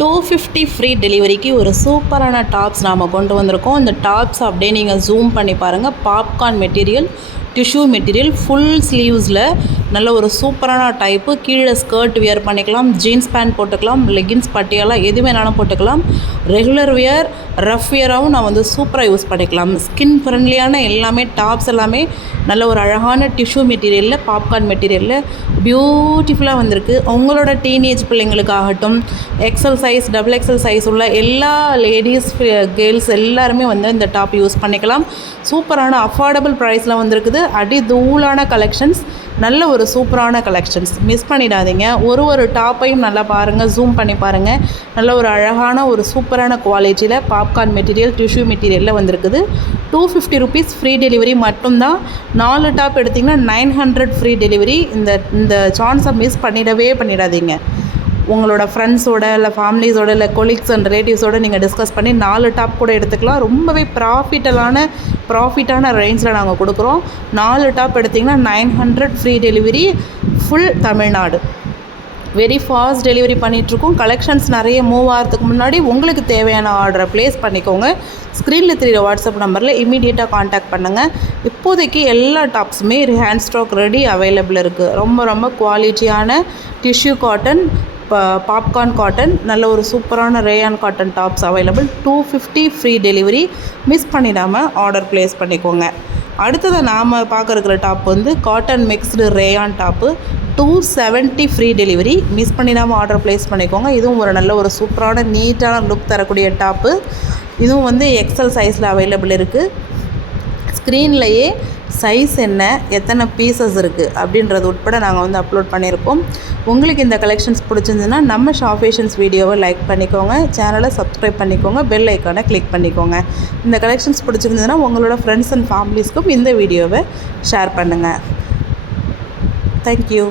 250 free டெலிவரிக்கு ஒரு சூப்பரான டாப்ஸ் நாம் கொண்டு வந்திருக்கோம். இந்த டாப்ஸ் அப்படியே நீங்கள் ஜூம் பண்ணி பாருங்கள். Popcorn material, tissue material, full ஸ்லீவ்ஸில் நல்ல ஒரு சூப்பரான டைப்பு. கீழே ஸ்கர்ட் வியர் பண்ணிக்கலாம், ஜீன்ஸ் பேண்ட் போட்டுக்கலாம், லெகின்ஸ் பட்டியாலாம் எது வேணாலும் போட்டுக்கலாம். ரெகுலர் வியர், ரஃப் வியராகவும் நான் சூப்பராக யூஸ் பண்ணிக்கலாம். ஸ்கின் ஃப்ரெண்ட்லியான எல்லாமே டாப்ஸ் எல்லாமே நல்ல ஒரு அழகான டிஷ்யூ மெட்டீரியலில், பாப்கார்ன் மெட்டீரியலில் பியூட்டிஃபுல்லாக வந்திருக்கு. உங்களோட டீனேஜ் பிள்ளைங்களுக்காகட்டும், XL size, double XL size உள்ள எல்லா லேடிஸ் கேர்ள்ஸ் எல்லாருமே இந்த டாப் யூஸ் பண்ணிக்கலாம். சூப்பரான அஃபோர்டபுள் ப்ரைஸில் வந்திருக்குது. அடி தூளான கலெக்ஷன்ஸ், நல்ல ஒரு சூப்பரான கலெக்ஷன்ஸ். மிஸ் பண்ணிடாதீங்க. ஒரு டாப்பையும் நல்லா பாருங்கள், ஜூம் பண்ணி பாருங்கள். நல்ல ஒரு அழகான ஒரு சூப்பரான குவாலிட்டியில் பாப்கார்ன் மெட்டீரியல், டிஷ்யூ மெட்டீரியலில் வந்திருக்குது. 250 ருபீஸ் ஃப்ரீ டெலிவரி மட்டும்தான். 4 டாப் எடுத்திங்கன்னா 900 ஃப்ரீ டெலிவரி. இந்த சான்ஸை மிஸ் பண்ணிடாதீங்க. உங்களோட ஃப்ரெண்ட்ஸோட இல்லை ஃபேமிலிஸோட இல்லை கொலீக்ஸ் அண்ட் ரிலேட்டிவ்ஸோடு நீங்கள் டிஸ்கஸ் பண்ணி 4 டாப் கூட எடுத்துக்கலாம். ரொம்பவே ப்ராஃபிட்டான ரேஞ்சில் நாங்கள் கொடுக்குறோம். 4 டாப் எடுத்திங்கன்னா 900 free delivery, full Tamil Nadu. Very fast delivery பண்ணிகிட்ருக்கோம். கலெக்ஷன்ஸ் நிறைய மூவ் ஆகிறதுக்கு முன்னாடி உங்களுக்கு தேவையான ஆர்டரை ப்ளேஸ் பண்ணிக்கோங்க. ஸ்க்ரீனில் தெரியுற வாட்ஸ்அப் நம்பரில் இமீடியட்டாக காண்டாக்ட் பண்ணுங்கள். இப்போதைக்கு எல்லா டாப்ஸுமே ஹேண்ட் ஸ்டாக் ரெடி அவைலபிள் இருக்குது. ரொம்ப குவாலிட்டியான டிஷ்யூ காட்டன், பாப்கார்ன் காட்டன், நல்ல ஒரு சூப்பரான rayon cotton tops available. 250 free delivery. Miss பண்ணிடாமல் ஆர்டர் ப்ளேஸ் பண்ணிக்கோங்க. அடுத்தது நாம் பார்க்க இருக்கிற top cotton mixed rayon top, 270 free delivery. Miss பண்ணிடாமல் ஆர்டர் ப்ளேஸ் பண்ணிக்கோங்க. இதுவும் நல்ல ஒரு சூப்பரான நீட்டான லுக் தரக்கூடிய டாப்பு. இதுவும் எக்ஸல் சைஸில் அவைலபிள் இருக்குது. ஸ்க்ரீன்லேயே சைஸ் என்ன, எத்தனை பீசஸ் இருக்குது அப்படின்றது உட்பட நாங்கள் அப்லோட் பண்ணியிருக்கோம். உங்களுக்கு இந்த கலெக்ஷன்ஸ் பிடிச்சிருந்துன்னா நம்ம ஷாப் ஃபேஷன்ஸ் வீடியோவை லைக் பண்ணிக்கோங்க, சேனலை சப்ஸ்கிரைப் பண்ணிக்கோங்க, பெல் ஐக்கானை கிளிக் பண்ணிக்கோங்க. இந்த கலெக்ஷன்ஸ் பிடிச்சிருந்ததுன்னா உங்களோட ஃப்ரெண்ட்ஸ் அண்ட் ஃபேமிலிஸ்க்கும் இந்த வீடியோவை ஷேர் பண்ணுங்கள். தேங்க்யூ.